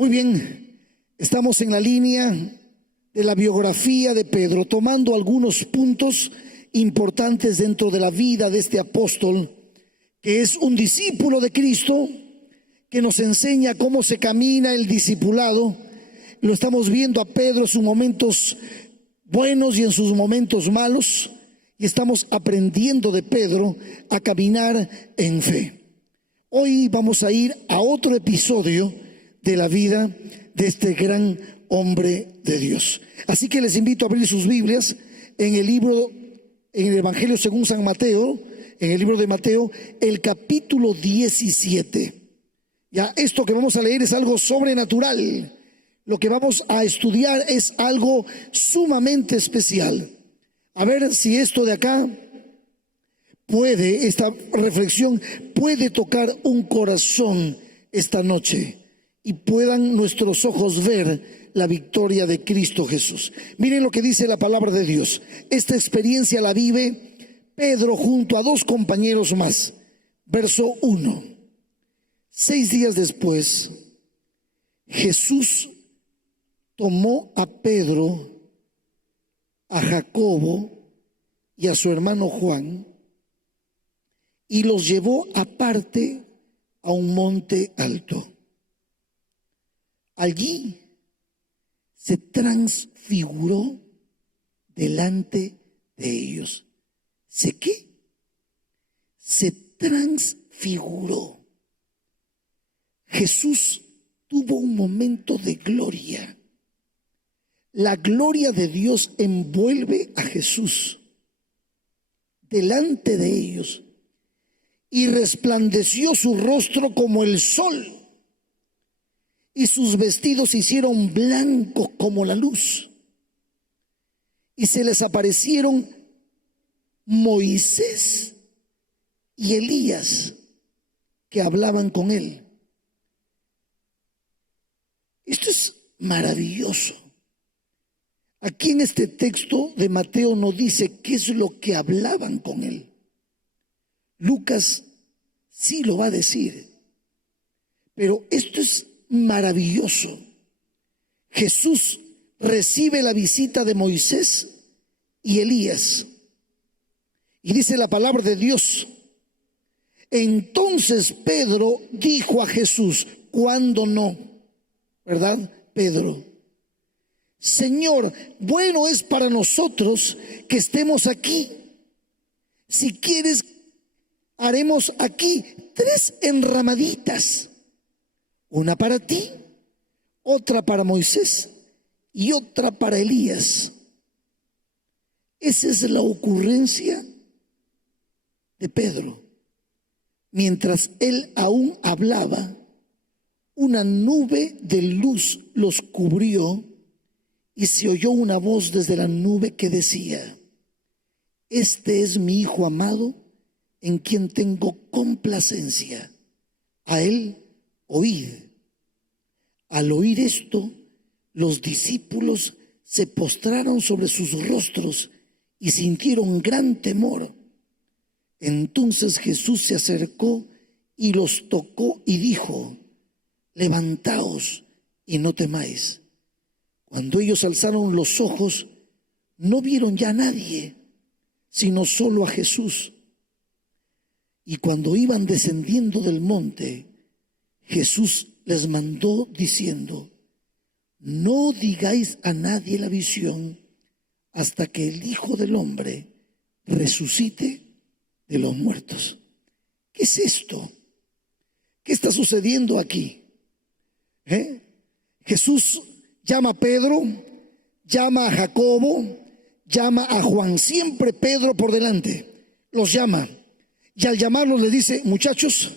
Muy bien, estamos en la línea de la biografía de Pedro, tomando algunos puntos importantes dentro de la vida de este apóstol, que es un discípulo de Cristo, que nos enseña cómo se camina el discipulado. Lo estamos viendo a Pedro en sus momentos buenos y en sus momentos malos, y estamos aprendiendo de Pedro a caminar en fe. Hoy vamos a ir a otro episodio de la vida de este gran hombre de Dios. Así que les invito a abrir sus Biblias en el Evangelio según San Mateo, en el libro de Mateo, el capítulo 17. Ya, esto que vamos a leer es algo sobrenatural. Lo que vamos a estudiar es algo sumamente especial. A ver si esto de acá esta reflexión puede tocar un corazón esta noche y puedan nuestros ojos ver la victoria de Cristo Jesús. Miren lo que dice la palabra de Dios. Esta experiencia la vive Pedro junto a dos compañeros más. Verso 1. 6 días después, Jesús tomó a Pedro, a Jacobo y a su hermano Juan y los llevó aparte a un monte alto. Allí se transfiguró delante de ellos. ¿Se qué? Se transfiguró. Jesús tuvo un momento de gloria. La gloria de Dios envuelve a Jesús delante de ellos y resplandeció su rostro como el sol y sus vestidos se hicieron blancos como la luz y se les aparecieron Moisés y Elías que hablaban con él. Esto es maravilloso. Aquí en este texto de Mateo no dice qué es lo que hablaban con él. Lucas sí lo va a decir. Pero esto es maravilloso. Jesús recibe la visita de Moisés y Elías. Y dice la palabra de Dios. Entonces Pedro dijo a Jesús, ¿cuándo no? ¿Verdad, Pedro? Señor, bueno es para nosotros que estemos aquí. Si quieres, haremos aquí 3 enramaditas. Una para ti, otra para Moisés y otra para Elías. Esa es la ocurrencia de Pedro. Mientras él aún hablaba, una nube de luz los cubrió y se oyó una voz desde la nube que decía: este es mi Hijo amado, en quien tengo complacencia. A él oíd. Al oír esto, los discípulos se postraron sobre sus rostros y sintieron gran temor. Entonces Jesús se acercó y los tocó y dijo: levantaos y no temáis. Cuando ellos alzaron los ojos, no vieron ya a nadie, sino solo a Jesús. Y cuando iban descendiendo del monte, Jesús les mandó diciendo: no digáis a nadie la visión hasta que el Hijo del Hombre resucite de los muertos. ¿Qué es esto? ¿Qué está sucediendo aquí? Jesús llama a Pedro, llama a Jacobo, llama a Juan, siempre Pedro por delante, los llama. Y al llamarlos le dice: muchachos,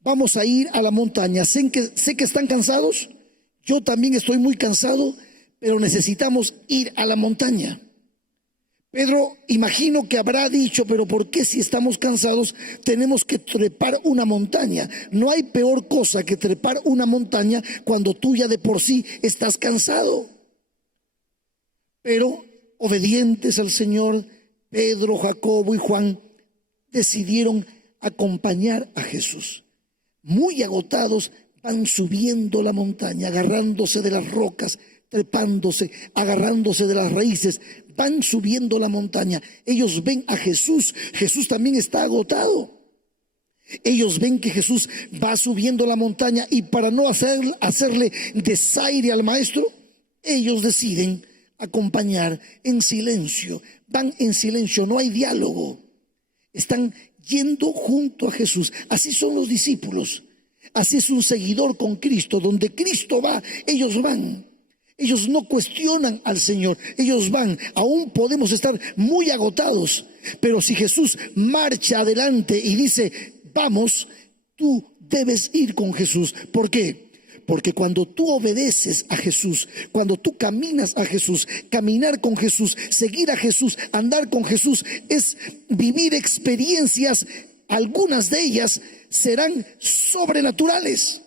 vamos a ir a la montaña. Sé que están cansados, yo también estoy muy cansado, pero necesitamos ir a la montaña. Pedro, imagino que habrá dicho: pero ¿por qué si estamos cansados tenemos que trepar una montaña? No hay peor cosa que trepar una montaña cuando tú ya de por sí estás cansado. Pero obedientes al Señor, Pedro, Jacobo y Juan decidieron acompañar a Jesús. Muy agotados, van subiendo la montaña, agarrándose de las rocas, trepándose, agarrándose de las raíces, van subiendo la montaña. Ellos ven a Jesús, Jesús también está agotado. Ellos ven que Jesús va subiendo la montaña y para no hacerle desaire al maestro, ellos deciden acompañar en silencio. Van en silencio, no hay diálogo. Están yendo junto a Jesús. Así son los discípulos. Así es un seguidor con Cristo. Donde Cristo va, ellos van. Ellos no cuestionan al Señor, ellos van. Aún podemos estar muy agotados, pero si Jesús marcha adelante y dice, vamos, tú debes ir con Jesús. ¿Por qué? Porque cuando tú obedeces a Jesús, cuando tú caminas a Jesús, caminar con Jesús, seguir a Jesús, andar con Jesús, es vivir experiencias, algunas de ellas serán sobrenaturales.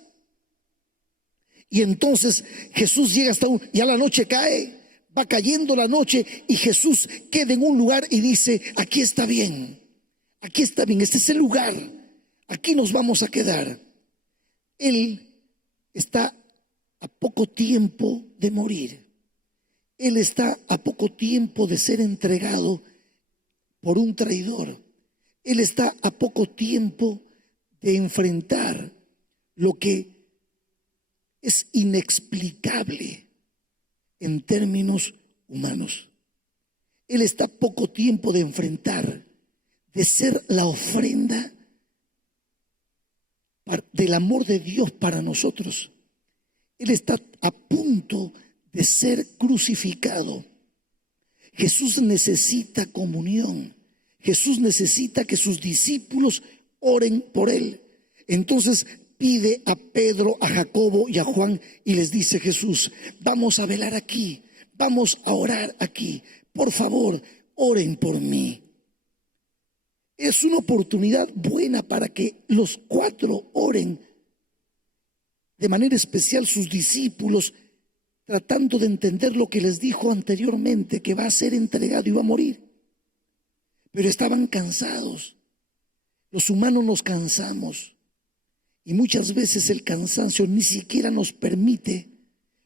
Y entonces Jesús llega ya la noche cae, va cayendo la noche y Jesús queda en un lugar y dice, aquí está bien, este es el lugar, aquí nos vamos a quedar. Él está a poco tiempo de morir, Él está a poco tiempo de ser entregado por un traidor, Él está a poco tiempo de enfrentar lo que es inexplicable en términos humanos. Él está a poco tiempo de enfrentar, de ser la ofrenda del amor de Dios para nosotros. Él está a punto de ser crucificado. Jesús necesita comunión. Jesús necesita que sus discípulos oren por Él. Entonces pide a Pedro, a Jacobo y a Juan y les dice Jesús, vamos a velar aquí, vamos a orar aquí, por favor, oren por mí. Es una oportunidad buena para que los cuatro oren, de manera especial sus discípulos, tratando de entender lo que les dijo anteriormente, que va a ser entregado y va a morir. Pero estaban cansados. Los humanos nos cansamos. Y muchas veces el cansancio ni siquiera nos permite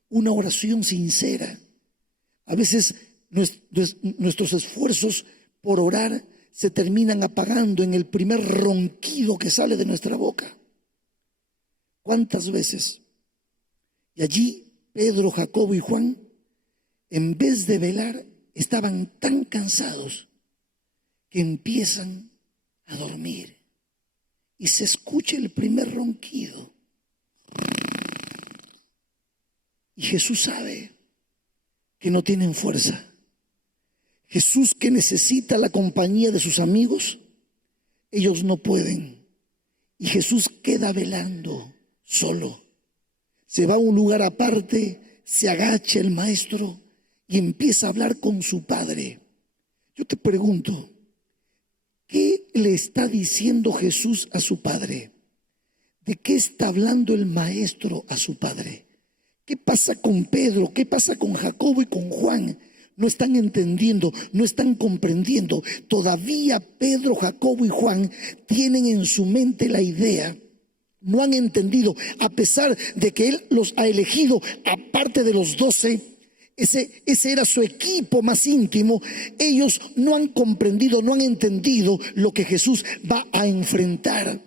una oración sincera. A veces nuestros esfuerzos por orar se terminan apagando en el primer ronquido que sale de nuestra boca. ¿Cuántas veces? Y allí Pedro, Jacobo y Juan, en vez de velar, estaban tan cansados que empiezan a dormir. Y se escucha el primer ronquido. Y Jesús sabe que no tienen fuerza. Jesús, que necesita la compañía de sus amigos, ellos no pueden. Y Jesús queda velando solo. Se va a un lugar aparte, se agacha el maestro y empieza a hablar con su padre. Yo te pregunto, ¿qué le está diciendo Jesús a su padre? ¿De qué está hablando el maestro a su padre? ¿Qué pasa con Pedro? ¿Qué pasa con Jacobo y con Juan? No están entendiendo, no están comprendiendo. Todavía Pedro, Jacobo y Juan tienen en su mente la idea. No han entendido, a pesar de que Él los ha elegido, aparte de los 12, ese era su equipo más íntimo. Ellos no han comprendido, no han entendido lo que Jesús va a enfrentar.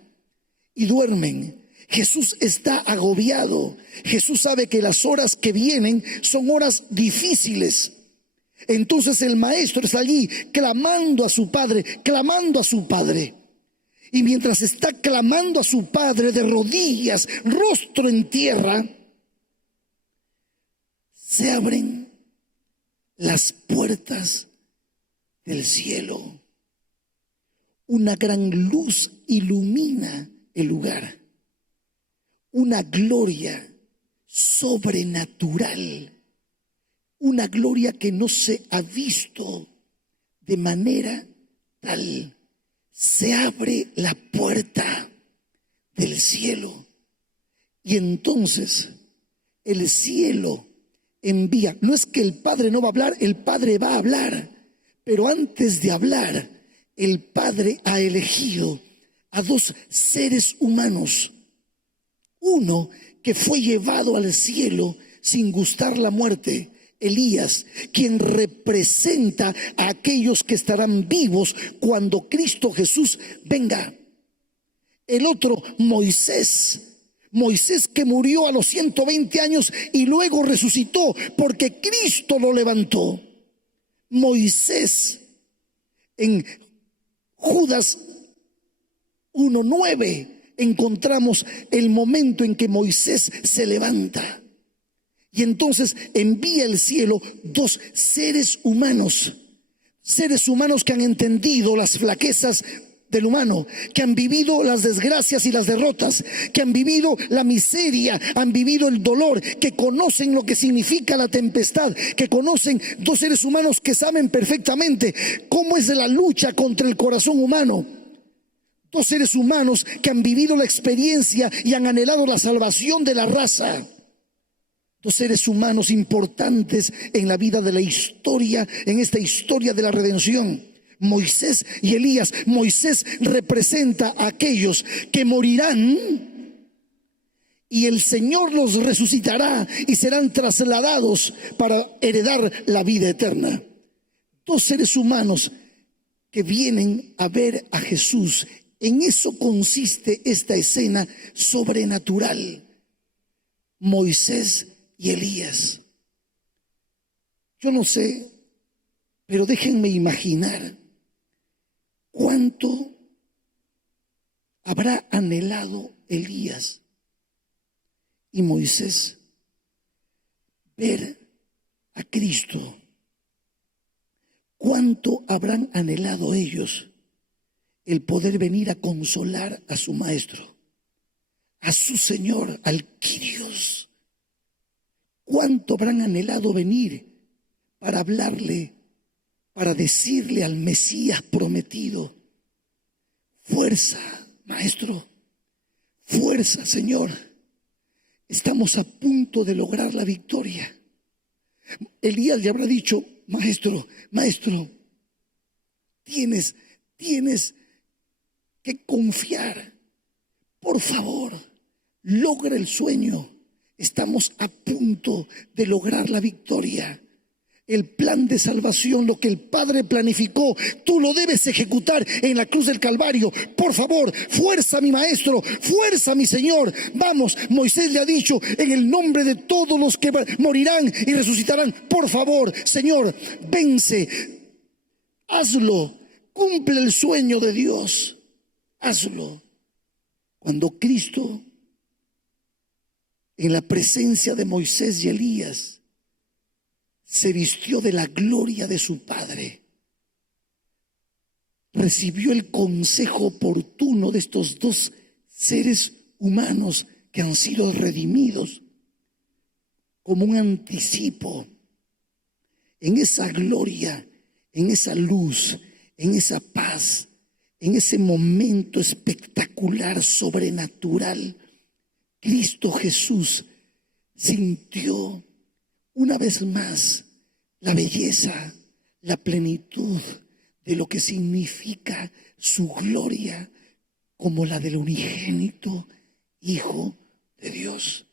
Y duermen. Jesús está agobiado. Jesús sabe que las horas que vienen son horas difíciles. Entonces el maestro está allí clamando a su padre, clamando a su padre. Y mientras está clamando a su padre de rodillas, rostro en tierra, se abren las puertas del cielo. Una gran luz ilumina el lugar. Una gloria sobrenatural. Una gloria que no se ha visto de manera tal. Se abre la puerta del cielo. Y entonces el cielo envía. No es que el Padre no va a hablar, el Padre va a hablar. Pero antes de hablar, el Padre ha elegido a dos seres humanos. Uno que fue llevado al cielo sin gustar la muerte. Elías, quien representa a aquellos que estarán vivos cuando Cristo Jesús venga. El otro, Moisés. Moisés, que murió a los 120 años y luego resucitó porque Cristo lo levantó. Moisés, en Judas 1:9 encontramos el momento en que Moisés se levanta y entonces envía al cielo dos seres humanos que han entendido las flaquezas del humano, que han vivido las desgracias y las derrotas, que han vivido la miseria, han vivido el dolor, que conocen lo que significa la tempestad, que conocen, dos seres humanos que saben perfectamente cómo es la lucha contra el corazón humano. Dos seres humanos que han vivido la experiencia y han anhelado la salvación de la raza. Dos seres humanos importantes en la vida de la historia, en esta historia de la redención. Moisés y Elías. Moisés representa a aquellos que morirán y el Señor los resucitará y serán trasladados para heredar la vida eterna. Dos seres humanos que vienen a ver a Jesús. En eso consiste esta escena sobrenatural. Moisés y Elías. Yo no sé, pero déjenme imaginar cuánto habrá anhelado Elías y Moisés ver a Cristo. Cuánto habrán anhelado ellos el poder venir a consolar a su maestro, a su Señor, al Kyrios. Cuánto habrán anhelado venir para hablarle, para decirle al Mesías prometido: fuerza, maestro, fuerza, Señor, estamos a punto de lograr la victoria. Elías le habrá dicho: maestro, tienes que confiar. Por favor, logra el sueño. Estamos a punto de lograr la victoria. El plan de salvación, lo que el Padre planificó, tú lo debes ejecutar en la cruz del Calvario. Por favor, fuerza, mi maestro, fuerza, mi Señor. Vamos, Moisés le ha dicho: en el nombre de todos los que morirán y resucitarán, por favor, Señor, vence, hazlo, cumple el sueño de Dios, hazlo. Cuando Cristo, en la presencia de Moisés y Elías, se vistió de la gloria de su Padre, recibió el consejo oportuno de estos dos seres humanos que han sido redimidos como un anticipo. En esa gloria, en esa luz, en esa paz, en ese momento espectacular, sobrenatural, Cristo Jesús sintió una vez más la belleza, la plenitud de lo que significa su gloria como la del unigénito Hijo de Dios.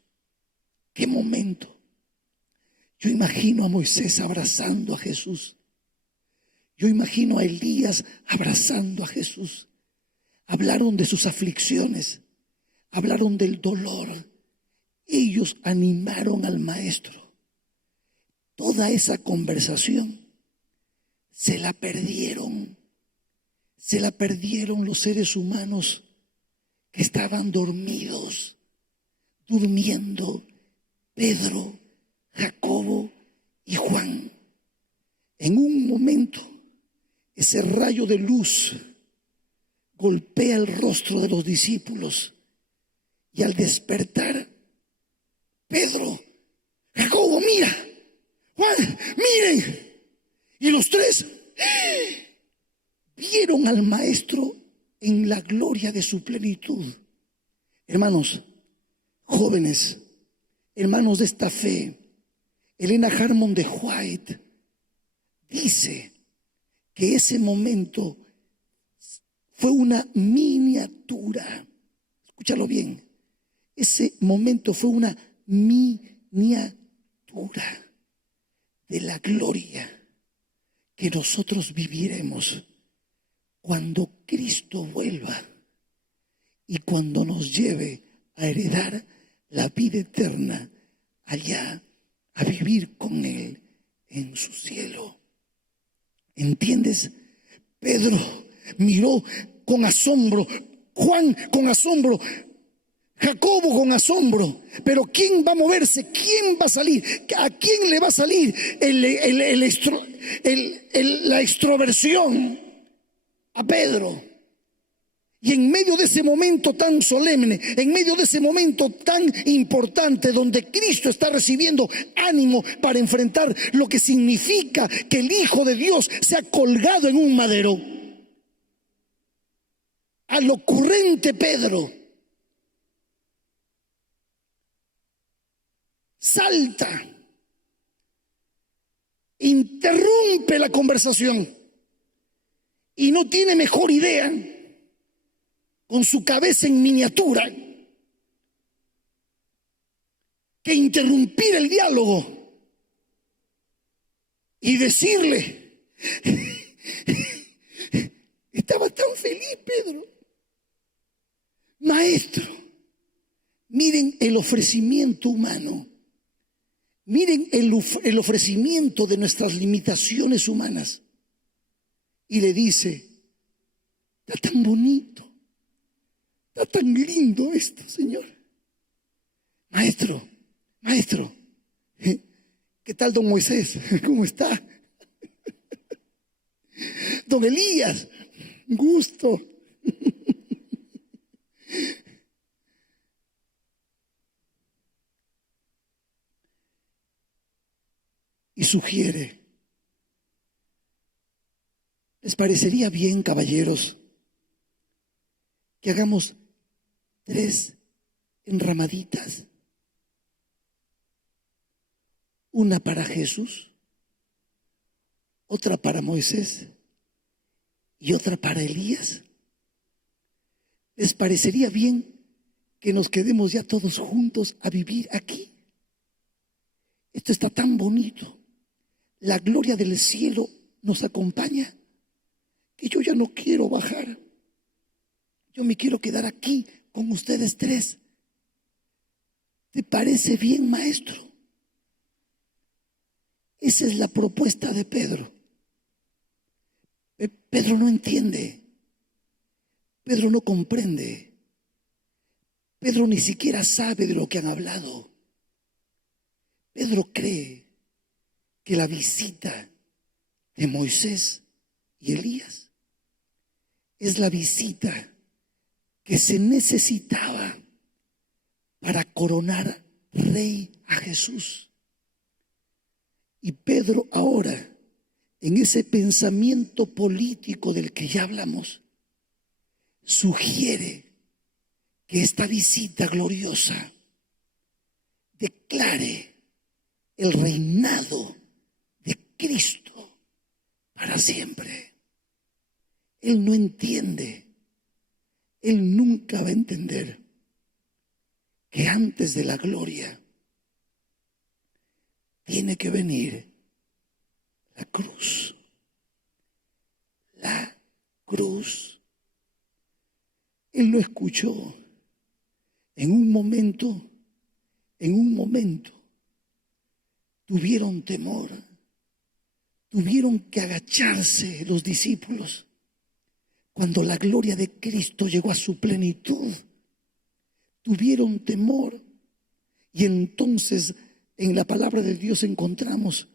¡Qué momento! Yo imagino a Moisés abrazando a Jesús. Yo imagino a Elías abrazando a Jesús. Hablaron de sus aflicciones, hablaron del dolor. Ellos animaron al Maestro. Toda esa conversación se la perdieron los seres humanos que estaban dormidos, durmiendo: Pedro, Jacobo y Juan. En un momento, ese rayo de luz golpea el rostro de los discípulos y al despertar, Pedro, Jacobo, mira, Juan, miren. Y los tres vieron al Maestro en la gloria de su plenitud. Hermanos, jóvenes, hermanos de esta fe, Elena Harmon de White dice que ese momento fue una miniatura, escúchalo bien, Ese momento fue una miniatura de la gloria que nosotros viviremos cuando Cristo vuelva y cuando nos lleve a heredar la vida eterna allá, a vivir con Él en su cielo. ¿Entiendes? Pedro miró con asombro, Juan con asombro, Jacobo con asombro. Pero ¿quién va a moverse? ¿Quién va a salir? ¿A quién le va a salir la extroversión? A Pedro. Y en medio de ese momento tan solemne, en medio de ese momento tan importante, donde Cristo está recibiendo ánimo para enfrentar lo que significa que el Hijo de Dios sea colgado en un madero, al ocurrente Pedro salta, interrumpe la conversación y no tiene mejor idea, con su cabeza en miniatura, que interrumpir el diálogo y decirle, estaba tan feliz Pedro, maestro, miren el ofrecimiento humano, miren el ofrecimiento de nuestras limitaciones humanas, y le dice, está tan bonito, está tan lindo esto, Señor. Maestro, ¿qué tal don Moisés? ¿Cómo está? Don Elías, gusto. Y sugiere, ¿les parecería bien, caballeros, que hagamos 3 enramaditas? Una para Jesús, otra para Moisés y otra para Elías. ¿Les parecería bien que nos quedemos ya todos juntos a vivir aquí? Esto está tan bonito. La gloria del cielo nos acompaña, que yo ya no quiero bajar. Yo me quiero quedar aquí con ustedes 3. ¿Te parece bien, maestro? Esa es la propuesta de Pedro. Pedro no entiende. Pedro no comprende. Pedro ni siquiera sabe de lo que han hablado. Pedro cree que la visita de Moisés y Elías es la visita que se necesitaba para coronar rey a Jesús. Y Pedro ahora, en ese pensamiento político del que ya hablamos, sugiere que esta visita gloriosa declare el reinado de Cristo para siempre. Él no entiende, él nunca va a entender que antes de la gloria tiene que venir la cruz. La cruz. Él lo escuchó en un momento, tuvieron temor, tuvieron que agacharse los discípulos cuando la gloria de Cristo llegó a su plenitud. Tuvieron temor, y entonces en la palabra de Dios encontramos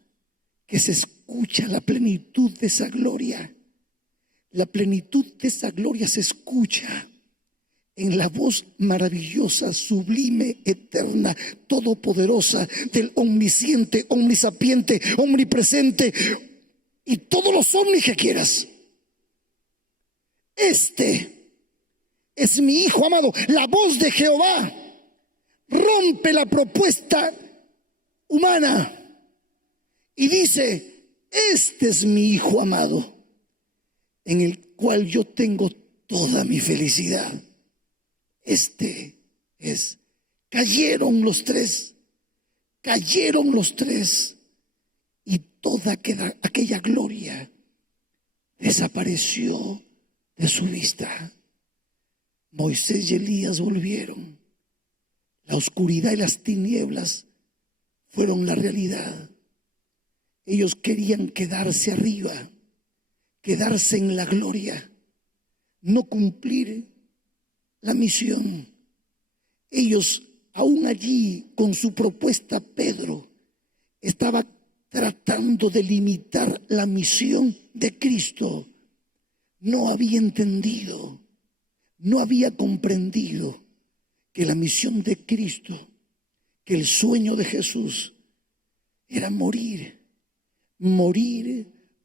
que se escucha la plenitud de esa gloria. La plenitud de esa gloria se escucha en la voz maravillosa, sublime, eterna, todopoderosa del omnisciente, omnisapiente, omnipresente y todos los omnis que quieras. Este es mi Hijo amado. La voz de Jehová rompe la propuesta humana y dice: este es mi Hijo amado, en el cual yo tengo toda mi felicidad. Este es Cayeron los tres, cayeron los tres, y toda aquella gloria desapareció de su vista. Moisés y Elías volvieron. La oscuridad y las tinieblas fueron la realidad. Ellos querían quedarse arriba, quedarse en la gloria, no cumplir la misión. Ellos, aún allí con su propuesta, Pedro estaba tratando de limitar la misión de Cristo. No había entendido, no había comprendido que la misión de Cristo, que el sueño de Jesús era morir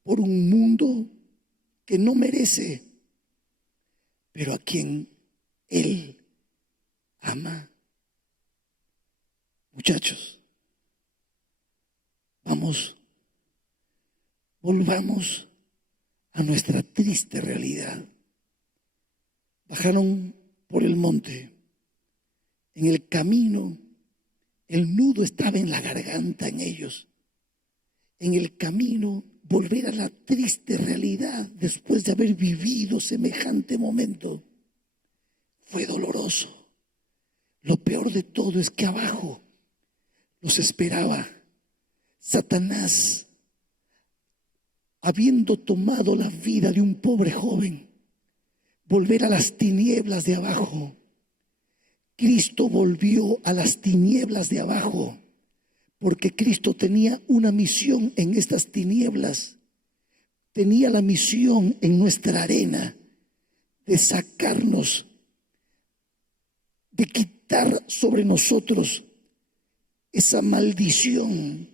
por un mundo que no merece, pero a quien Él ama. Muchachos, volvamos a nuestra triste realidad. Bajaron por el monte. En el camino, el nudo estaba en la garganta en ellos. En el camino, volver a la triste realidad después de haber vivido semejante momento fue doloroso. Lo peor de todo es que abajo los esperaba Satanás, habiendo tomado la vida de un pobre joven, volver a las tinieblas de abajo. Cristo volvió a las tinieblas de abajo, porque Cristo tenía una misión en estas tinieblas. Tenía la misión en nuestra arena de sacarnos, de quitar sobre nosotros esa maldición,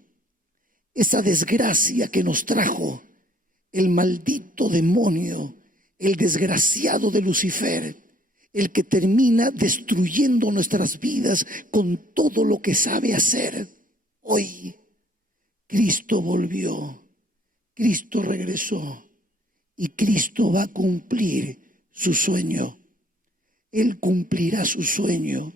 esa desgracia que nos trajo el maldito demonio, el desgraciado de Lucifer, el que termina destruyendo nuestras vidas con todo lo que sabe hacer. Hoy Cristo volvió, Cristo regresó y Cristo va a cumplir su sueño. Él cumplirá su sueño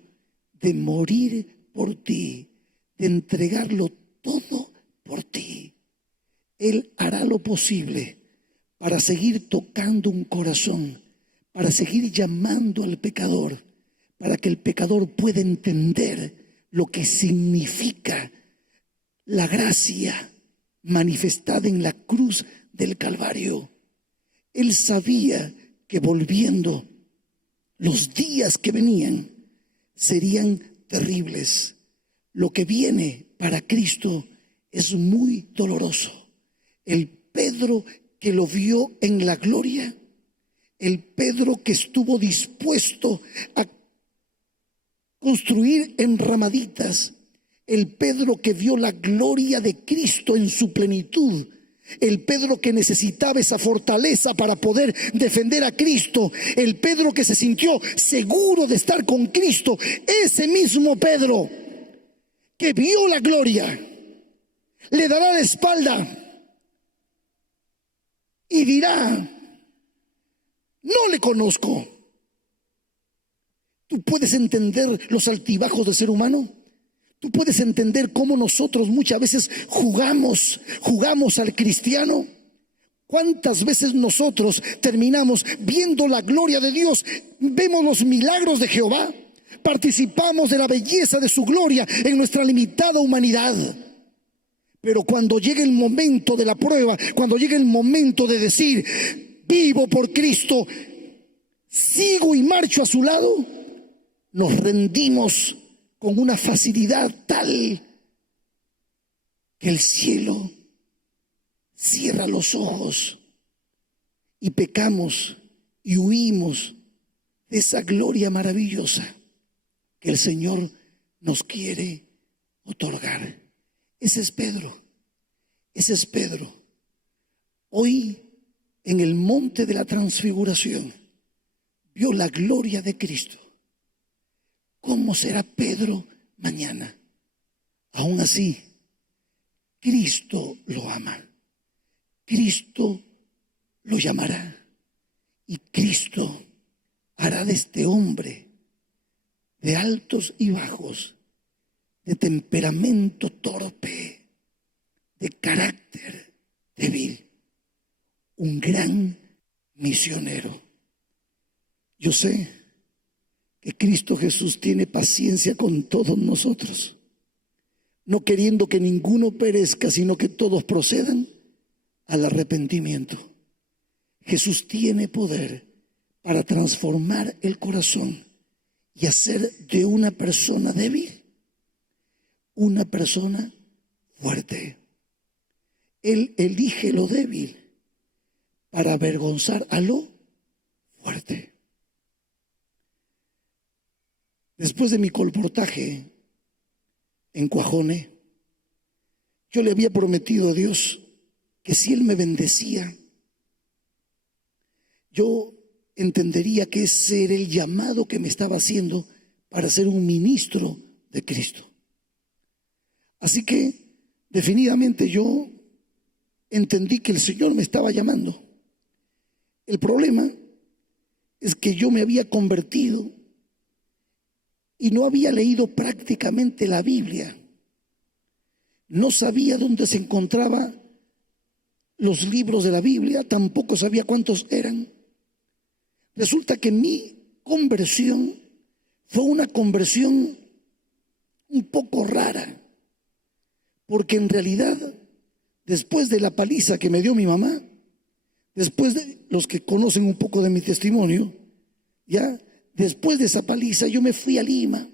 de morir por ti, de entregarlo todo por ti. Él hará lo posible para seguir tocando un corazón, para seguir llamando al pecador, para que el pecador pueda entender lo que significa la gracia manifestada en la cruz del Calvario. Él sabía que volviendo, los días que venían serían terribles. Lo que viene para Cristo es muy doloroso. El Pedro que lo vio en la gloria, el Pedro que estuvo dispuesto a construir enramaditas, el Pedro que vio la gloria de Cristo en su plenitud, el Pedro que necesitaba esa fortaleza para poder defender a Cristo, el Pedro que se sintió seguro de estar con Cristo, ese mismo Pedro que vio la gloria, le dará la espalda y dirá: no le conozco. ¿Tú puedes entender los altibajos del ser humano? ¿Tú puedes entender cómo nosotros muchas veces jugamos al cristiano? ¿Cuántas veces nosotros terminamos viendo la gloria de Dios? Vemos los milagros de Jehová, participamos de la belleza de su gloria en nuestra limitada humanidad. Pero cuando llegue el momento de la prueba, cuando llegue el momento de decir: vivo por Cristo, sigo y marcho a su lado, nos rendimos con una facilidad tal que el cielo cierra los ojos y pecamos y huimos de esa gloria maravillosa que el Señor nos quiere otorgar. Ese es Pedro, ese es Pedro. Hoy en el monte de la transfiguración vio la gloria de Cristo. ¿Cómo será Pedro mañana? Aún así, Cristo lo ama. Cristo lo llamará y Cristo hará de este hombre de altos y bajos, de temperamento torpe, de carácter débil, un gran misionero. Yo sé que Cristo Jesús tiene paciencia con todos nosotros, no queriendo que ninguno perezca, sino que todos procedan al arrepentimiento. Jesús tiene poder para transformar el corazón y hacer de una persona débil una persona fuerte. Él elige lo débil para avergonzar a lo fuerte. Después de mi colportaje en Cuajone, yo le había prometido a Dios que si Él me bendecía, yo entendería que ese era el llamado que me estaba haciendo para ser un ministro de Cristo. Así que definitivamente yo entendí que el Señor me estaba llamando. El problema es que yo me había convertido y no había leído prácticamente la Biblia. No sabía dónde se encontraban los libros de la Biblia, tampoco sabía cuántos eran. Resulta que mi conversión fue una conversión un poco rara, porque en realidad, después de la paliza que me dio mi mamá, después de los que conocen un poco de mi testimonio, ya después de esa paliza yo me fui a Lima,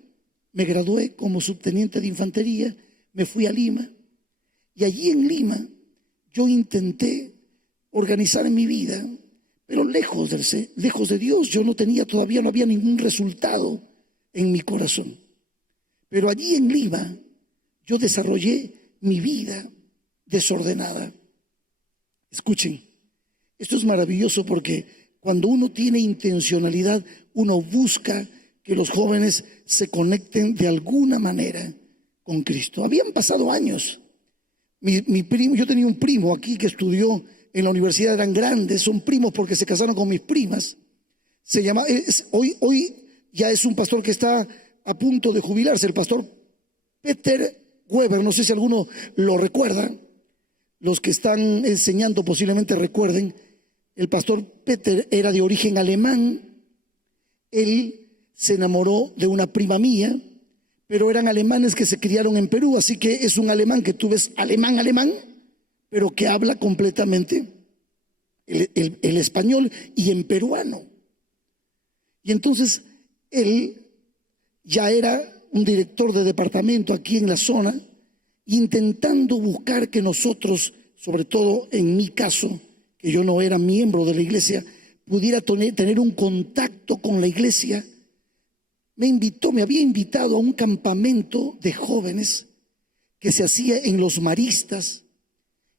me gradué como subteniente de infantería, me fui a Lima y allí en Lima yo intenté organizar mi vida, pero lejos de Dios. Yo todavía no había ningún resultado en mi corazón. Pero allí en Lima yo desarrollé mi vida desordenada. Escuchen, esto es maravilloso porque cuando uno tiene intencionalidad, uno busca que los jóvenes se conecten de alguna manera con Cristo. Habían pasado años. Mi primo, yo tenía un primo aquí que estudió en la universidad, eran grandes, son primos porque se casaron con mis primas. Hoy ya es un pastor que está a punto de jubilarse, el pastor Peter Weber, no sé si alguno lo recuerda, los que están enseñando posiblemente recuerden. El pastor Peter era de origen alemán, él se enamoró de una prima mía, pero eran alemanes que se criaron en Perú, así que es un alemán que tú ves alemán, pero que habla completamente el español y en peruano. Y entonces él ya era un director de departamento aquí en la zona, intentando buscar que nosotros, sobre todo en mi caso, que yo no era miembro de la iglesia, pudiera tener un contacto con la iglesia. Me había invitado a un campamento de jóvenes que se hacía en Los Maristas,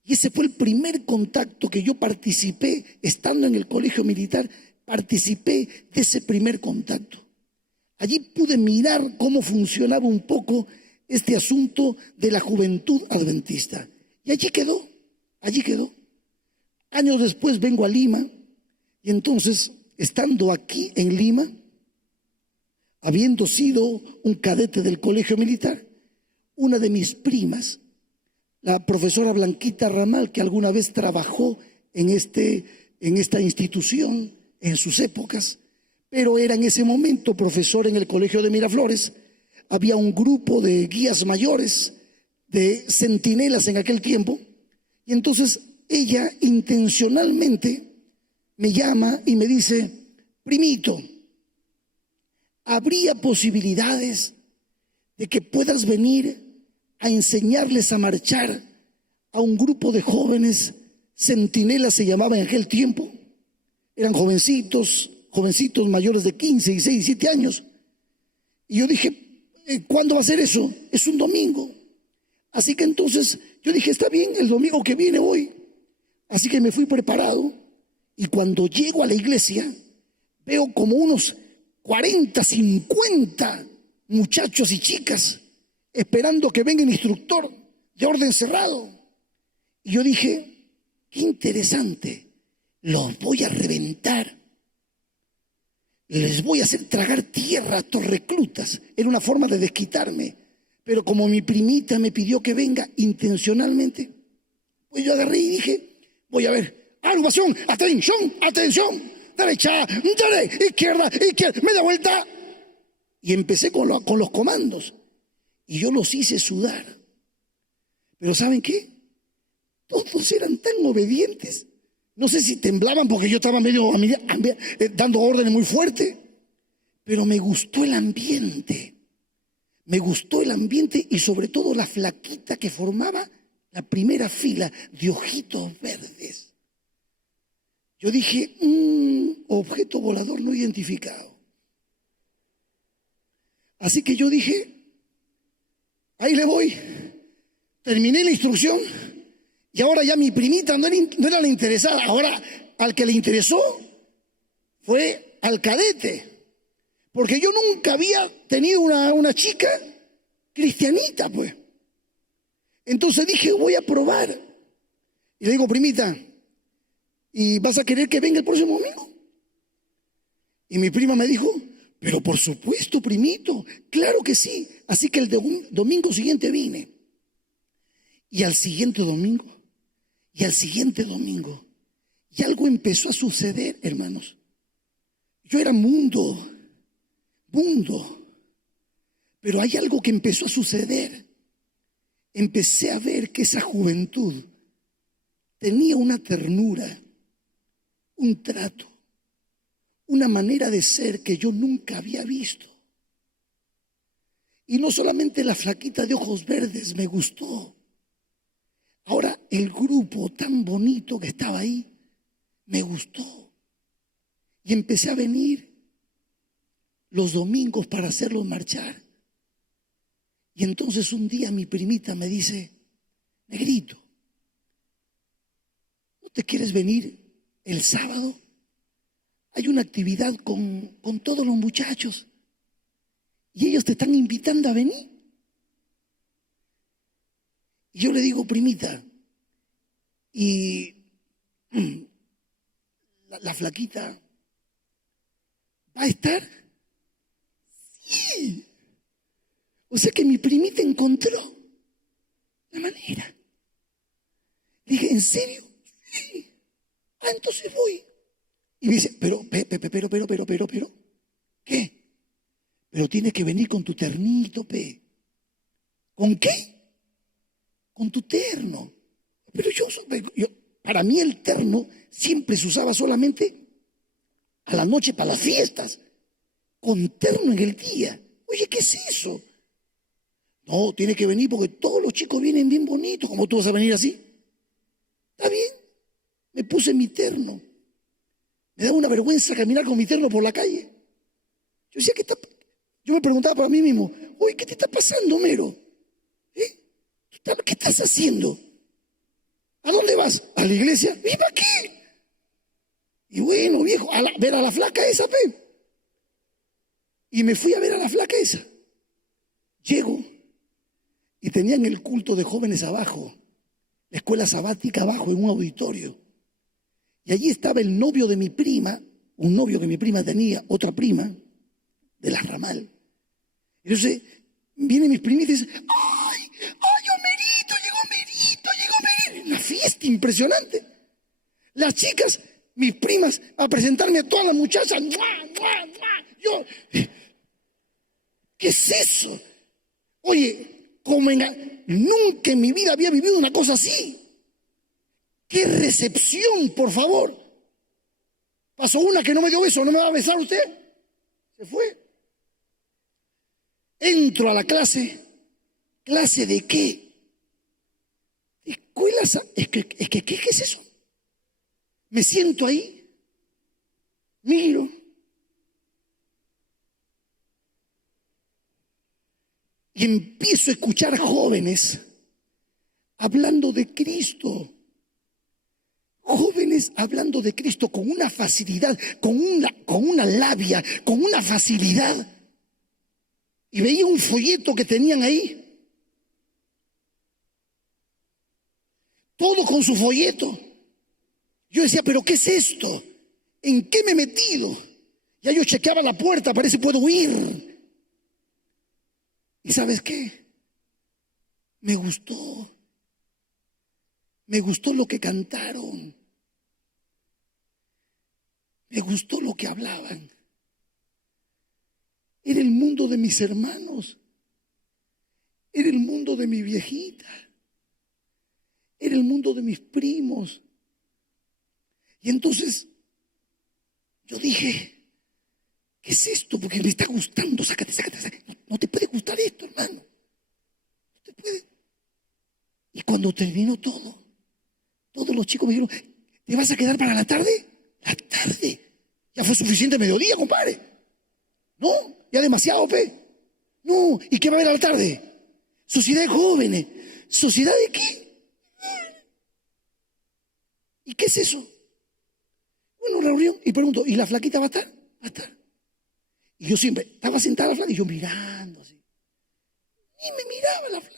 y ese fue el primer contacto que yo participé, estando en el colegio militar, participé de ese primer contacto. Allí pude mirar cómo funcionaba un poco este asunto de la juventud adventista. Y allí quedó. Años después vengo a Lima y entonces, estando aquí en Lima, habiendo sido un cadete del colegio militar, una de mis primas, la profesora Blanquita Ramal, que alguna vez trabajó en esta institución en sus épocas, pero era en ese momento profesor en el colegio de Miraflores, había un grupo de guías mayores, de centinelas en aquel tiempo, y entonces ella intencionalmente me llama y me dice: primito, ¿habría posibilidades de que puedas venir a enseñarles a marchar a un grupo de jóvenes? Centinelas se llamaba en aquel tiempo. Eran jovencitos mayores de 15, 16, 17 años. Y yo dije: ¿cuándo va a ser eso? Es un domingo. Así que entonces yo dije: está bien, el domingo que viene voy. Así que me fui preparado y cuando llego a la iglesia veo como unos 40, 50 muchachos y chicas esperando que venga el instructor de orden cerrado. Y yo dije: qué interesante, los voy a reventar. les voy a hacer tragar tierra a estos reclutas. Era una forma de desquitarme. Pero como mi primita me pidió que venga intencionalmente, pues yo agarré y dije, voy a ver, agrupación, atención, atención, derecha, derecha, izquierda, izquierda, media vuelta. Y empecé con los comandos. Y yo los hice sudar. Pero ¿saben qué? Todos eran tan obedientes. No sé si temblaban porque yo estaba medio dando órdenes muy fuertes. Pero me gustó el ambiente. Me gustó el ambiente y sobre todo la flaquita que formaba la primera fila de ojitos verdes. Yo dije, objeto volador no identificado. Así que yo dije, ahí le voy. Terminé la instrucción y ahora ya mi primita no era la interesada. Ahora al que le interesó fue al cadete. Porque yo nunca había tenido una chica cristianita, pues. Entonces dije, voy a probar. Y le digo, primita, ¿y vas a querer que venga el próximo domingo? Y mi prima me dijo, pero por supuesto, primito, claro que sí. Así que el domingo siguiente vine. Y al siguiente domingo, y al siguiente domingo, y algo empezó a suceder, hermanos. Yo era mundo, pero hay algo que empezó a suceder. Empecé a ver que esa juventud tenía una ternura, un trato, una manera de ser que yo nunca había visto. Y no solamente la flaquita de ojos verdes me gustó. Ahora el grupo tan bonito que estaba ahí me gustó. Y empecé a venir los domingos para hacerlos marchar. Y entonces un día mi primita me dice, negrito, ¿no te quieres venir el sábado? Hay una actividad con todos los muchachos y ellos te están invitando a venir. Y yo le digo, primita, y la flaquita va a estar. Sí. O sea que mi primita encontró la manera. Le dije, ¿en serio? Sí. Ah, entonces voy. Y me dice, pero, ¿qué? Pero tienes que venir con tu ternito, pe. ¿Con qué? Con tu terno. Pero yo, para mí el terno siempre se usaba solamente a la noche para las fiestas. Con terno en el día. Oye, ¿qué es eso? No, tiene que venir porque todos los chicos vienen bien bonitos. ¿Cómo tú vas a venir así? ¿Está bien? Me puse mi terno. Me daba una vergüenza caminar con mi terno por la calle. Yo decía, yo me preguntaba para mí mismo, oye, ¿qué te está pasando, Homero? ¿Qué estás haciendo? ¿A dónde vas? ¿A la iglesia? ¿Y para qué? Y bueno, viejo, ver a la flaca esa, pe. Y me fui a ver a la flaca esa. Llego y tenían el culto de jóvenes abajo, la escuela sabática abajo en un auditorio. Y allí estaba el novio de mi prima, un novio que mi prima tenía, otra prima, de la Ramal. Entonces, vienen mis primitas y dicen, ¡ay, Homerito, llegó Homerito! Una fiesta impresionante. Las chicas, mis primas, a presentarme a todas las muchachas. Yo, ¿qué es eso? Oye, nunca en mi vida había vivido una cosa así. ¡Qué recepción, por favor! Pasó una que no me dio beso, ¿no me va a besar usted? Se fue. Entro a la clase. ¿Clase de qué? Escuelas. ¿Qué es eso? Me siento ahí, miro. Y empiezo a escuchar jóvenes hablando de Cristo. Jóvenes hablando de Cristo con una facilidad, con una labia, con una facilidad. Y veía un folleto que tenían ahí. Todo con su folleto. Yo decía, ¿pero qué es esto? ¿En qué me he metido? Ya yo chequeaba la puerta, parece que puedo huir. ¿Y sabes qué? Me gustó. Me gustó lo que cantaron. Me gustó lo que hablaban. Era el mundo de mis hermanos. Era el mundo de mi viejita. Era el mundo de mis primos. Y entonces yo dije, ¿qué es esto? Porque me está gustando. Sácate. No te puede gustar esto, hermano. No te puede. Y cuando terminó todo, todos los chicos me dijeron, ¿te vas a quedar para la tarde? La tarde. Ya fue suficiente mediodía, compadre. No, ya demasiado, pe. No, ¿y qué va a haber a la tarde? Sociedad de jóvenes. ¿Sociedad de qué? ¿Y qué es eso? Bueno, reunión. Y pregunto, ¿y la flaquita va a estar? Va a estar. Y yo siempre, estaba sentada la flaca y yo mirando así. Y me miraba la flaca.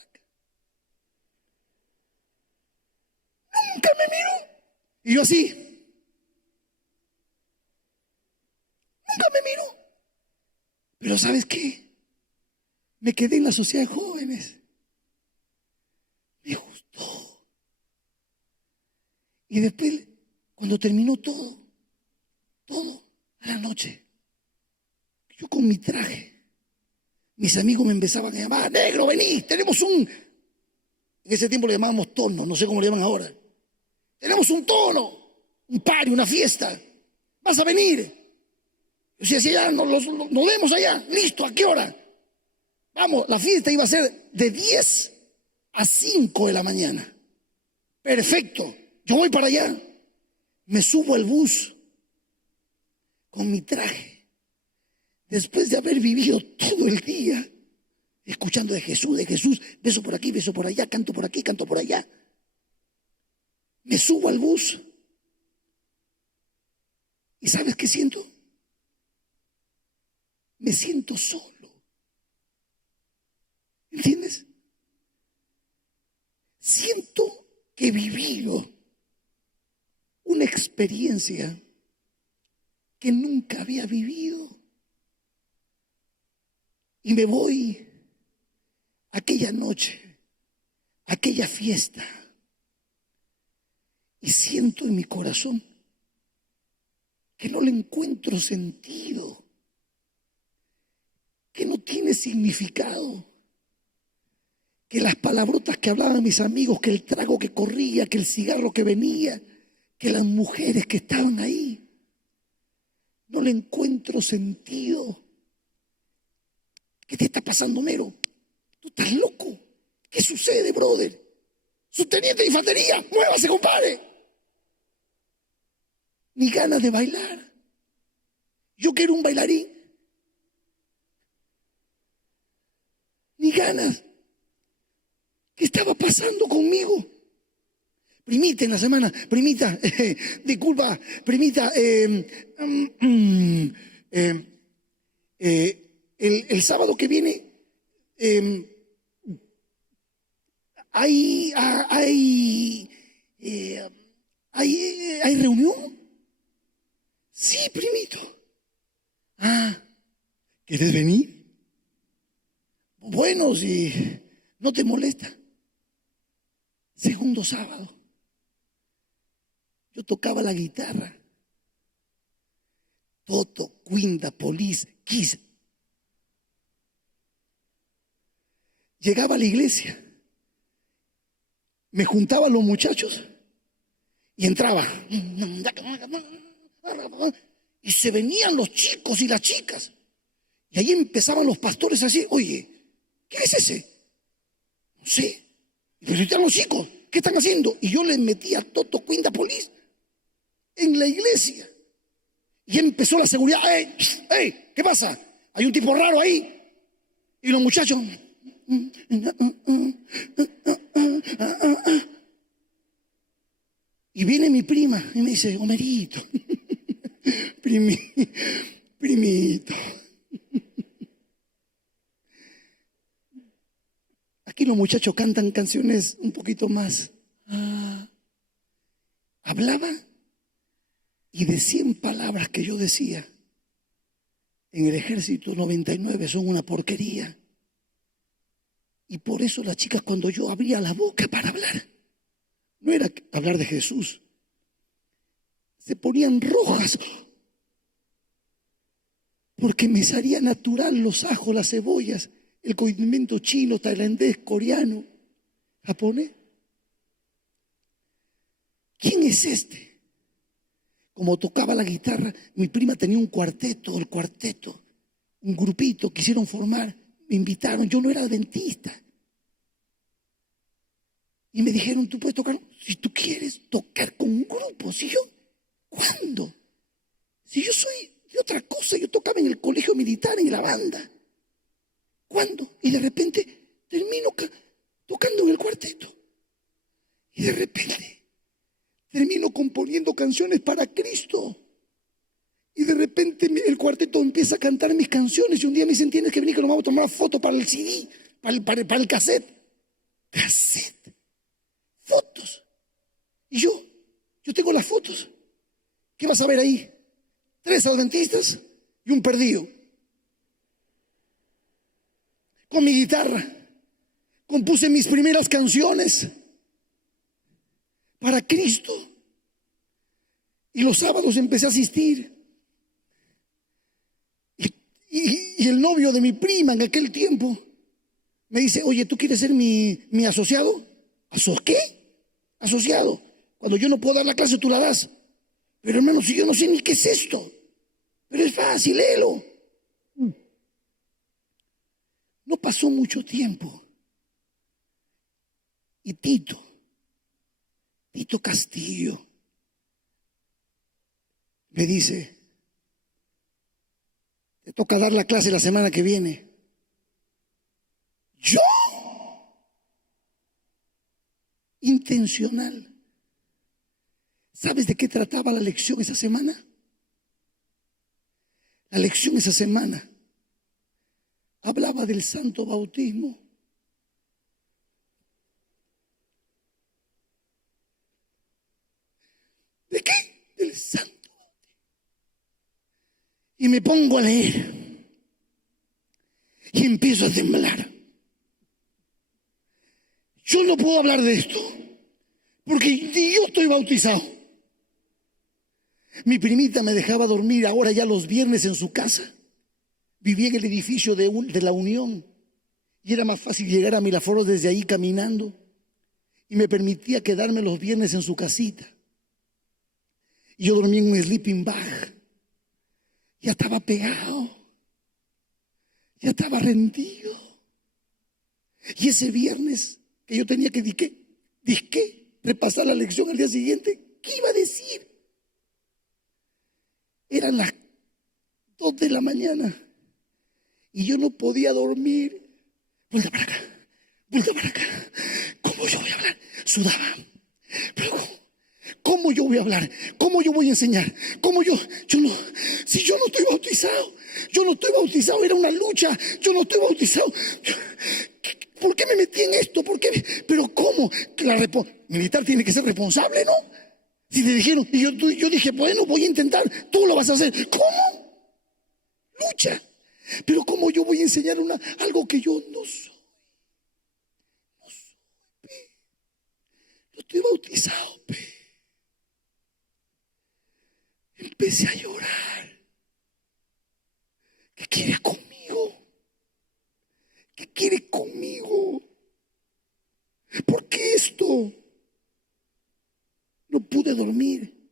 Nunca me miró. Y yo así. Nunca me miró. Pero ¿sabes qué? Me quedé en la sociedad de jóvenes. Me gustó. Y después, cuando terminó todo, a la noche, yo con mi traje, mis amigos me empezaban a llamar, negro, vení, tenemos un... En ese tiempo le llamábamos tono, no sé cómo le llaman ahora. Tenemos un tono, un party, una fiesta. ¿Vas a venir? Yo decía, sí, ya nos vemos allá. Listo, ¿a qué hora? Vamos, la fiesta iba a ser de 10 a 5 de la mañana. Perfecto, yo voy para allá. Me subo al bus con mi traje. Después de haber vivido todo el día escuchando de Jesús, beso por aquí, beso por allá, canto por aquí, canto por allá. Me subo al bus y ¿sabes qué siento? Me siento solo. ¿Entiendes? Siento que he vivido una experiencia que nunca había vivido. Y me voy aquella noche, aquella fiesta, y siento en mi corazón que no le encuentro sentido, que no tiene significado, que las palabrotas que hablaban mis amigos, que el trago que corría, que el cigarro que venía, que las mujeres que estaban ahí, no le encuentro sentido. ¿Qué te está pasando, Mero? ¿Tú estás loco? ¿Qué sucede, brother? Subteniente de infantería, muévase, compadre. Ni ganas de bailar. Yo que era un bailarín. Ni ganas. ¿Qué estaba pasando conmigo? Primita en la semana, primita, disculpa, primita, el sábado que viene hay reunión. Sí, primito. Ah, ¿quieres venir? Bueno, si no te molesta. Segundo sábado, yo tocaba la guitarra. Toto, Quinta, Police, Kiss. Llegaba a la iglesia, me juntaba a los muchachos y entraba. Y se venían los chicos y las chicas. Y ahí empezaban los pastores así, oye, ¿quién es ese? No sé. Pero están los chicos, ¿qué están haciendo? Y yo les metía Toto, Quinta, Police en la iglesia. Y empezó la seguridad. ¡Ey! ¿Qué pasa? Hay un tipo raro ahí. Y los muchachos. Y viene mi prima y me dice, Homerito, primito. Aquí los muchachos cantan canciones un poquito más. Hablaba y de 100 palabras que yo decía, En el ejército 99 son una porquería. Y por eso las chicas, cuando yo abría la boca para hablar, no era hablar de Jesús, se ponían rojas porque me salía natural los ajos, las cebollas, el condimento chino, tailandés, coreano, japonés. ¿Quién es este? Como tocaba la guitarra, mi prima tenía un cuarteto, un grupito, quisieron formar, me invitaron, yo no era adventista. Y me dijeron, tú puedes tocar, si tú quieres tocar con un grupo. Si yo, ¿cuándo? Si yo soy de otra cosa, yo tocaba en el colegio militar, en la banda. ¿Cuándo? Y de repente termino tocando en el cuarteto. Y de repente termino componiendo canciones para Cristo. Y de repente el cuarteto empieza a cantar mis canciones. Y un día me dicen, tienes que venir que nos vamos a tomar foto para el CD, para el cassette. Cassette. Fotos. Y yo tengo las fotos. ¿Qué vas a ver ahí? 3 adventistas y un perdido. Con mi guitarra compuse mis primeras canciones para Cristo. Y los sábados empecé a asistir. Y el novio de mi prima en aquel tiempo me dice, oye, ¿tú quieres ser mi asociado? ¿Qué? Asociado. Cuando yo no puedo dar la clase, tú la das. Pero hermano, si yo no sé ni qué es esto. Pero es fácil, léelo. No pasó mucho tiempo. Y Tito Castillo, me dice, te toca dar la clase la semana que viene. ¿Yo? Intencional. ¿Sabes de qué trataba la lección esa semana? La lección esa semana hablaba del santo bautismo. ¿De qué? Del santo bautismo. Y me pongo a leer y empiezo a temblar. Yo no puedo hablar de esto porque yo estoy bautizado. Mi primita me dejaba dormir ahora ya los viernes en su casa. Vivía en el edificio de la Unión y era más fácil llegar a Miraflores desde ahí caminando. Y me permitía quedarme los viernes en su casita. Y yo dormía en un sleeping bag. Ya estaba pegado. Ya estaba rendido. Y ese viernes que yo tenía que repasar la lección al día siguiente, ¿qué iba a decir? Eran las 2 de la mañana y yo no podía dormir. Vuelta para acá. ¿Cómo yo voy a hablar? Sudaba. Pero ¿cómo yo voy a hablar? ¿Cómo yo voy a enseñar? Si yo no estoy bautizado, era una lucha. Yo no estoy bautizado. ¿Por qué me metí en esto? ¿Por qué? Pero ¿cómo? Militar tiene que ser responsable, ¿no? Si te dijeron, y yo dije, bueno, voy a intentar, tú lo vas a hacer. ¿Cómo? Lucha. Pero ¿cómo yo voy a enseñar algo que yo no soy? No soy, Yo estoy bautizado, Empecé a llorar. ¿Qué quiere conmigo? ¿Qué quiere conmigo? ¿Por qué esto? No pude dormir.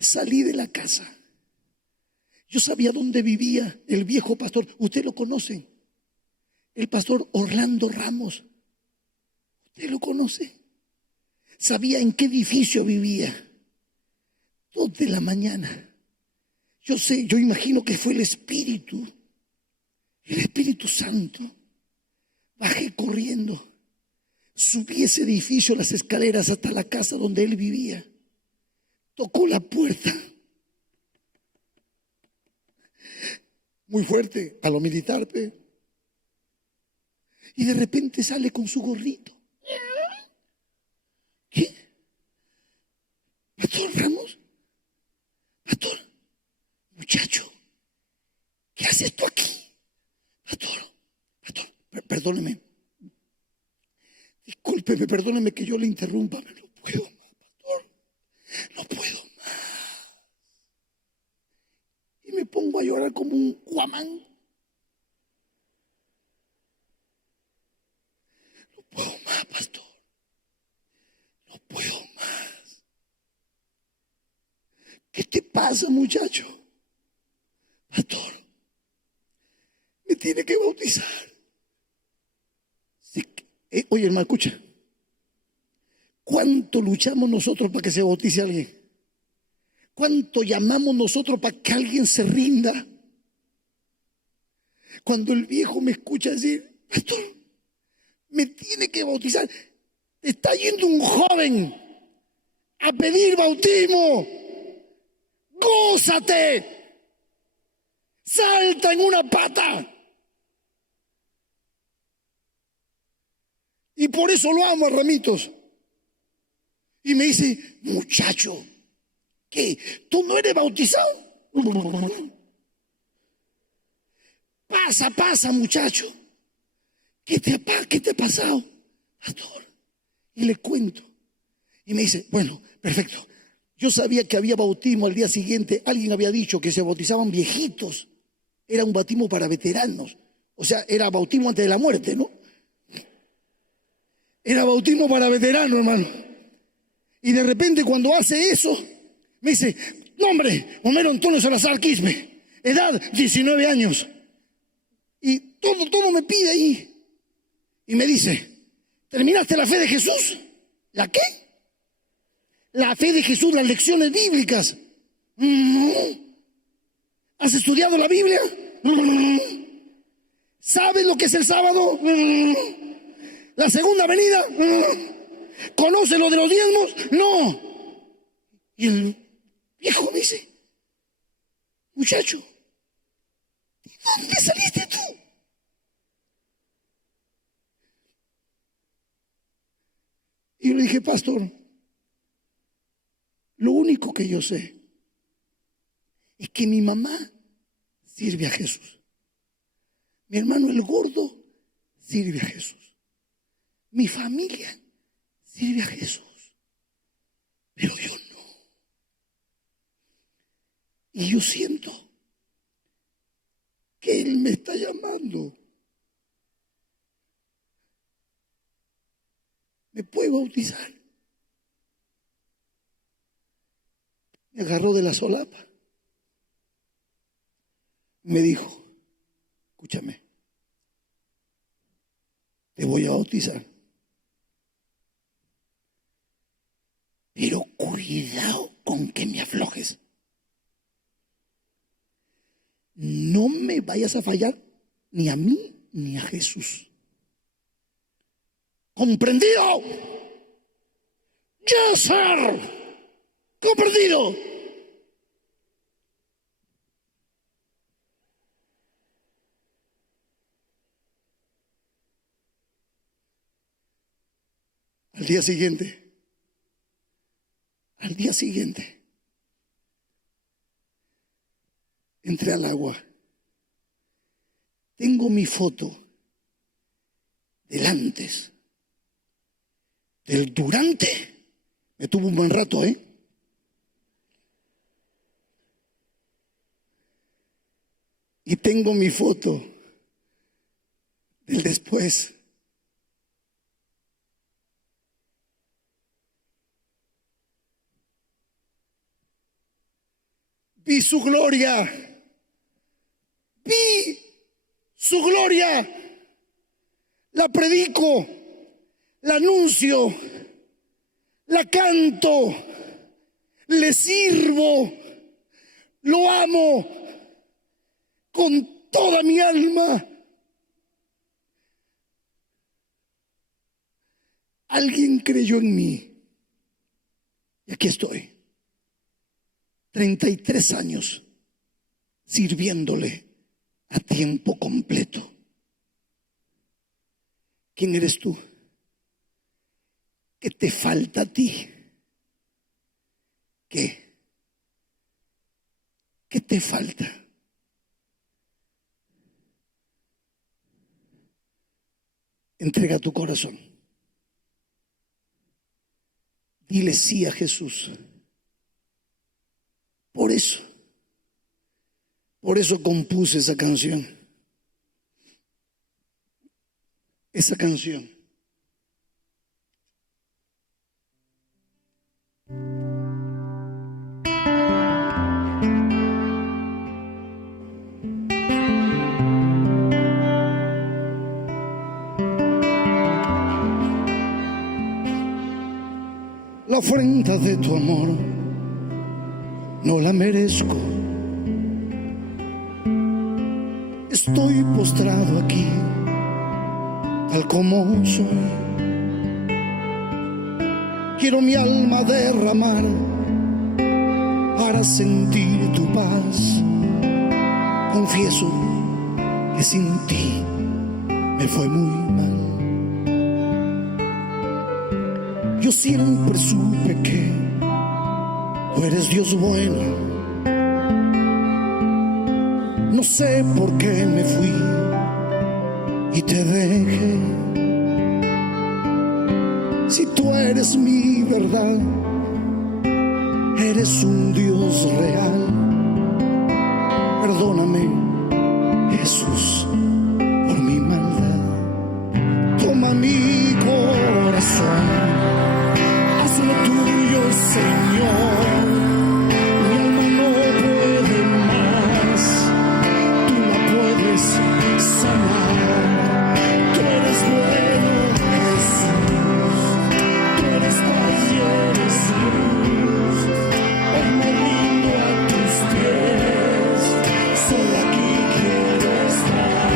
Salí de la casa. Yo sabía dónde vivía el viejo pastor. Usted lo conoce. El pastor Orlando Ramos. ¿Usted lo conoce? Sabía en qué edificio vivía. 2 de la mañana. Yo imagino que fue el Espíritu Santo. Bajé corriendo. Subí ese edificio, las escaleras hasta la casa donde él vivía. Tocó la puerta. Muy fuerte, a lo militar, Y de repente sale con su gorrito. ¿Qué? ¿Pastor Ramos? Pastor, muchacho, perdóneme. Discúlpeme, perdóneme que yo le interrumpa, pero no puedo más, pastor. No puedo más. Y me pongo a llorar como un guamán. No puedo más, pastor. No puedo más. ¿Qué te pasa, muchacho? Pastor, me tiene que bautizar. Sí. Oye, hermano, escucha. ¿Cuánto luchamos nosotros para que se bautice alguien? ¿Cuánto llamamos nosotros para que alguien se rinda? Cuando el viejo me escucha decir, pastor, me tiene que bautizar. Está yendo un joven a pedir bautismo. Gózate. Salta en una pata. Y por eso lo amo a Ramitos. Y me dice, muchacho, ¿qué? ¿Tú no eres bautizado? Pasa, muchacho. ¿Qué te ha pasado, pastor? Y le cuento. Y me dice, bueno, perfecto. Yo sabía que había bautismo al día siguiente. Alguien había dicho que se bautizaban viejitos. Era un bautismo para veteranos. O sea, era bautismo antes de la muerte, ¿no? Era bautismo para veteranos, hermano. Y de repente cuando hace eso, me dice, nombre, Homero Antonio Salazar Quispe, edad 19 años. Y todo me pide ahí. Y me dice, ¿terminaste la fe de Jesús? ¿La qué? La fe de Jesús, las lecciones bíblicas. ¿Has estudiado la Biblia? ¿Sabes lo que es el sábado? ¿La segunda venida? ¿Conoce lo de los diezmos? No. Y el viejo me dice, muchacho, ¿de dónde saliste tú? Y yo le dije, pastor, lo único que yo sé es que mi mamá sirve a Jesús. Mi hermano el gordo sirve a Jesús. Mi familia sirve a Jesús, pero yo no. Y yo siento que Él me está llamando. ¿Me puede bautizar? Me agarró de la solapa. Me dijo, escúchame, te voy a bautizar. Pero cuidado con que me aflojes. No me vayas a fallar ni a mí ni a Jesús. ¿Comprendido? Yes, sir. ¿Comprendido? Al día siguiente, entré al agua. Tengo mi foto del antes, del durante. Me tuvo un buen rato, ¿eh? Y tengo mi foto del después. Vi su gloria. Vi su gloria. La predico, la anuncio, la canto, le sirvo, lo amo con toda mi alma. Alguien creyó en mí y aquí estoy. 33 años sirviéndole a tiempo completo. ¿Quién eres tú? ¿Qué te falta a ti? ¿Qué? ¿Qué te falta? Entrega tu corazón. Dile sí a Jesús. Por eso compuse esa canción. Esa canción. La ofrenda de tu amor no la merezco. Estoy postrado aquí, tal como soy. Quiero mi alma derramar para sentir tu paz. Confieso que sin ti me fue muy mal. Yo siempre supe que tú eres Dios bueno. No sé por qué me fui y te dejé. Si tú eres mi verdad, eres un Dios real. Perdóname, Jesús, por mi maldad. Toma mi corazón, haz lo tuyo, Señor. Mi alma no puede más, tú la puedes sanar. Tú eres bueno, Jesús, tú eres paz y eres luz. Hoy me rindo a tus pies, solo aquí quiero estar.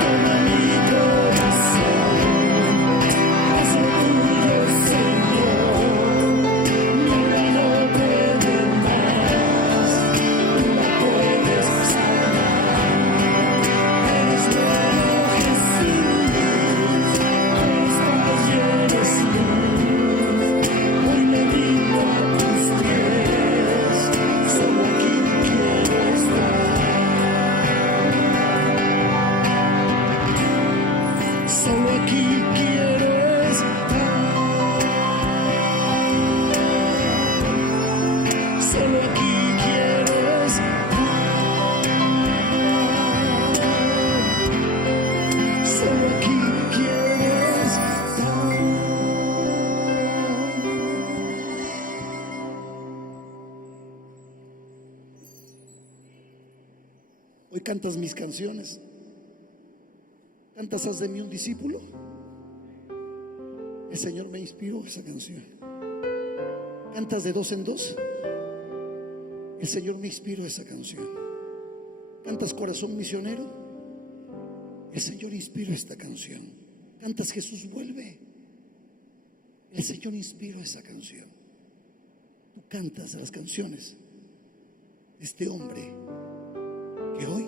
Toma mi corazón, haz lo tuyo, Señor. Mi alma no puede más, tú la puedes sanar. Eres bueno, Jesús, eres paz y eres luz. Hoy me rindo a tus pies, solo aquí quiero estar. Solo aquí quiero estar. Solo aquí quiero estar. Solo aquí quiero estar. Hoy cantas mis canciones. ¿Cantas Haz de mí un discípulo? El Señor me inspiró esa canción. ¿Cantas de dos en dos? El Señor me inspiró esa canción. ¿Cantas Corazón Misionero? El Señor inspiró esta canción. ¿Cantas Jesús vuelve? El Señor inspiró esa canción. Tú cantas las canciones de este hombre que hoy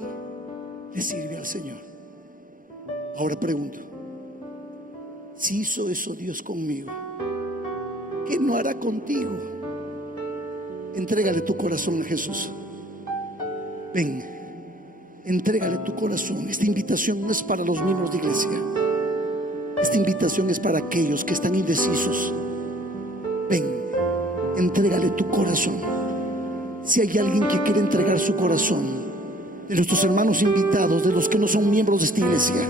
le sirve al Señor. Ahora pregunto, si hizo eso Dios conmigo, ¿qué no hará contigo? Entrégale tu corazón a Jesús. Ven, entrégale tu corazón. Esta invitación no es para los miembros de iglesia. Esta invitación es para aquellos que están indecisos. Ven, entrégale tu corazón. Si hay alguien que quiere entregar su corazón, de nuestros hermanos invitados, de los que no son miembros de esta iglesia,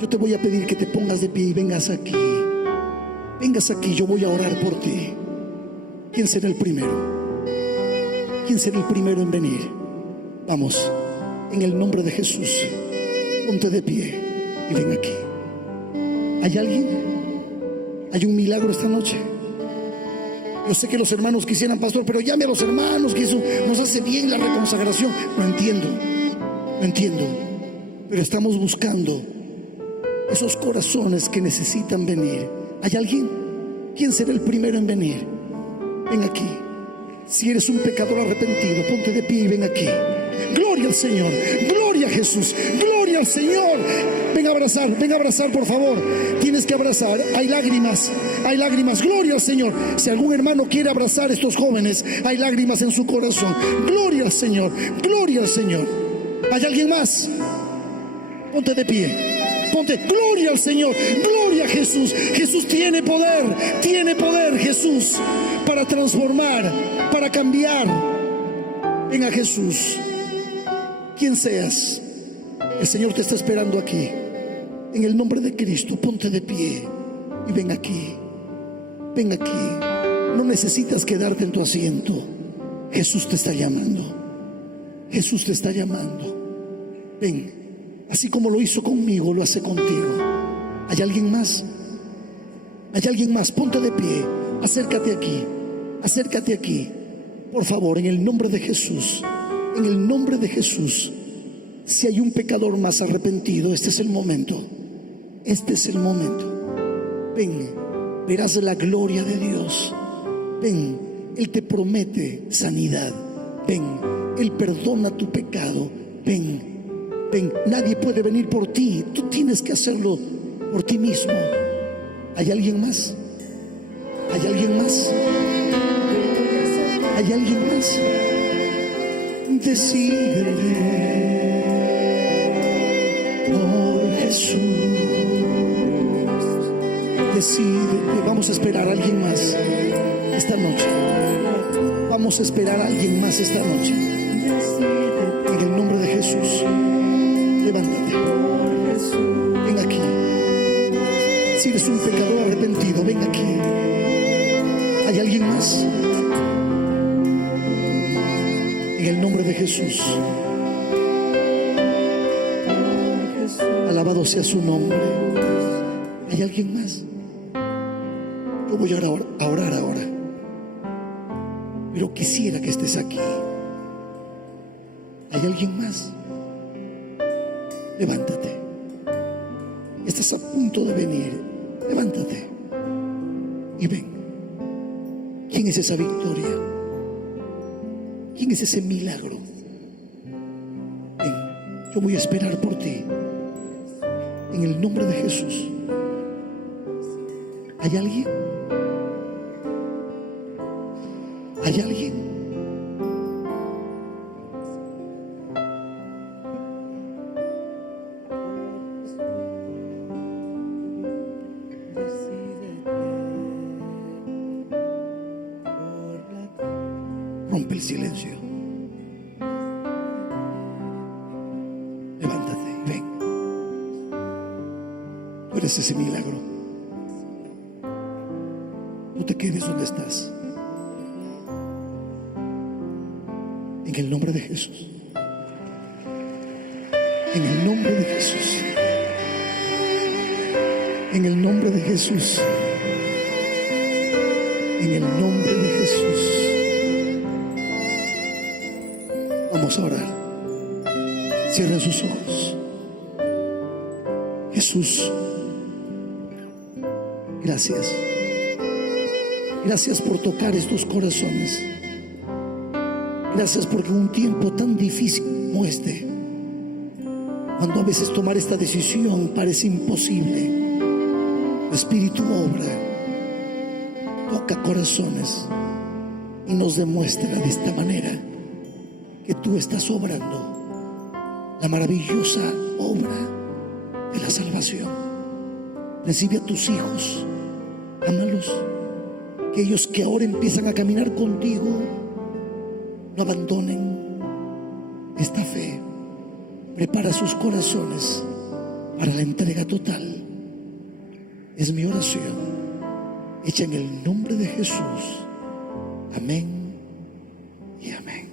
yo te voy a pedir que te pongas de pie y vengas aquí. Vengas aquí, yo voy a orar por ti. ¿Quién será el primero? ¿Quién será el primero en venir? Vamos, en el nombre de Jesús, ponte de pie y ven aquí. ¿Hay alguien? ¿Hay un milagro esta noche? Yo sé que los hermanos quisieran, pastor, pero llame a los hermanos, que eso nos hace bien la reconsagración. Lo entiendo, pero estamos buscando esos corazones que necesitan venir. ¿Hay alguien? ¿Quién será el primero en venir? Ven aquí. Si eres un pecador arrepentido, ponte de pie y ven aquí. Gloria al Señor, gloria a Jesús, gloria al Señor. Ven a abrazar, por favor. Tienes que abrazar. Hay lágrimas, gloria al Señor. Si algún hermano quiere abrazar a estos jóvenes, hay lágrimas en su corazón. Gloria al Señor, gloria al Señor. ¿Hay alguien más? Ponte de pie. ponte, gloria al Señor, gloria a Jesús. Jesús tiene poder Jesús para transformar, para cambiar. Ven a Jesús, quien seas, el Señor te está esperando aquí. En el nombre de Cristo, ponte de pie y ven aquí, ven aquí. No necesitas quedarte en tu asiento. Jesús te está llamando. Jesús te está llamando. Ven, así como lo hizo conmigo, lo hace contigo. ¿Hay alguien más? ¿Hay alguien más? Ponte de pie. Acércate aquí. Acércate aquí. Por favor, en el nombre de Jesús. En el nombre de Jesús. Si hay un pecador más arrepentido, este es el momento. Este es el momento. Ven, verás la gloria de Dios. Ven, Él te promete sanidad. Ven, Él perdona tu pecado. Ven, ven, nadie puede venir por ti. Tú tienes que hacerlo por ti mismo. ¿Hay alguien más? ¿Hay alguien más? ¿Hay alguien más? Decídete por Jesús. Decídete. Vamos a esperar a alguien más esta noche. Vamos a esperar a alguien más esta noche. En el nombre de Jesús, levántate. Ven aquí. Si eres un pecador arrepentido, ven aquí. ¿Hay alguien más? En el nombre de Jesús. Alabado sea su nombre. ¿Hay alguien más? Yo voy a orar ahora. Pero quisiera que estés aquí. ¿Hay alguien más? Levántate. Estás a punto de venir. Levántate y ven. ¿Quién es esa victoria? ¿Quién es ese milagro? Ven, yo voy a esperar por ti. En el nombre de Jesús. ¿Hay alguien? ¿Hay alguien? Rompe el silencio. Levántate y ven. Tú eres ese milagro. No te quedes donde estás. En el nombre de Jesús. En el nombre de Jesús. En el nombre de Jesús. En el nombre de Jesús. Vamos a orar. Cierren sus ojos. Jesús, gracias. Gracias por tocar estos corazones. Gracias porque en un tiempo tan difícil como este, cuando a veces tomar esta decisión parece imposible, el Espíritu obra, toca corazones y nos demuestra de esta manera que tú estás obrando la maravillosa obra de la salvación. Recibe a tus hijos, ámalos, que ellos que ahora empiezan a caminar contigo no abandonen esta fe. Prepara sus corazones para la entrega total. Es mi oración, hecha en el nombre de Jesús. Amén y amén.